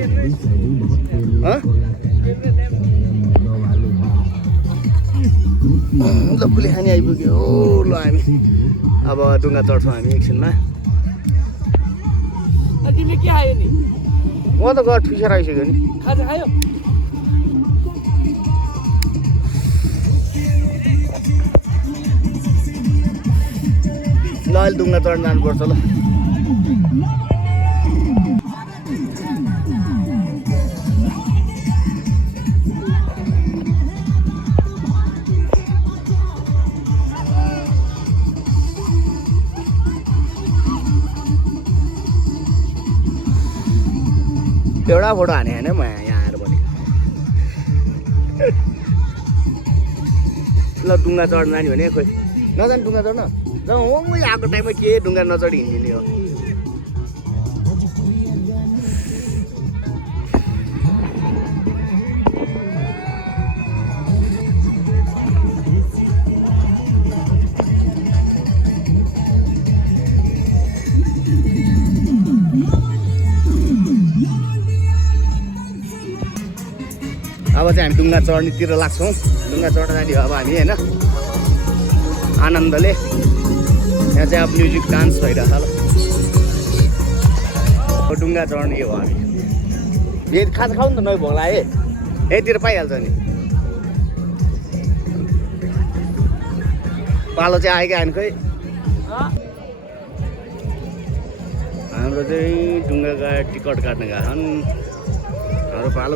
ल पुले खानी आइपुग्यो ल हामी अब डुङ्गा चढ्छौँ हामी एकछिनमा तिमीले के खायो नि म त घर ठुसेर आइसक्यो नि खाजा खायो ल अहिले डुङ्गा चढ्न जानुपर्छ ल एउटा फोटो हाने होइन म यहाँ आएर पनि ल डुङ्गा चढ्न जाने भने खोइ नजाने डुङ्गा चढ्न जाउँ हो म आएको टाइममा के डुङ्गा नचढी हिँड्ने हो अब चाहिँ हामी डुङ्गा चढ्नेतिर लाग्छौँ डुङ्गा चढ्न जाने हो अब हामी होइन आनन्दले यहाँ चाहिँ अब म्युजिक डान्स भइरहेछ ल डुङ्गा चढ्ने हो हामी यदि खाजा खाऊ नि त नभोग लाग्यो यहीँतिर पाइहाल्छ नि पालो चाहिँ आएकै आएन खोइ हाम्रो चाहिँ डुङ्गाका टिकट काट्न गएको छन् हाम्रो पालो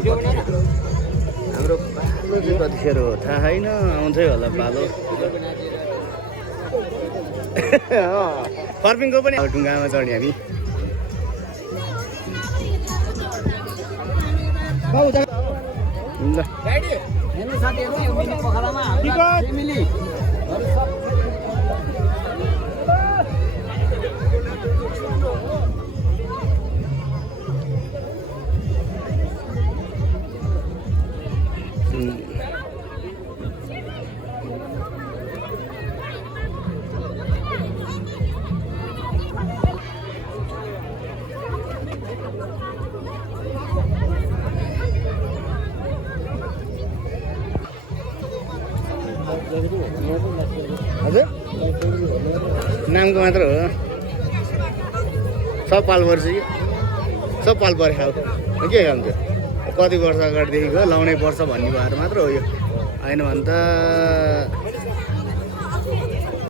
हाम्रो पालो चाहिँ कतिखेर हो थाहा छैन आउँछै होला पालो फर्पिङको पनि डुङ्गामा चढ्ने हामी हजुर नामको मात्र हो सब पाल पर्छ कि सब पाल परे खाऊ के काम थियो कति वर्ष अगाडिदेखिको लाउनै पर्छ भन्ने भएर मात्र हो यो होइन भने त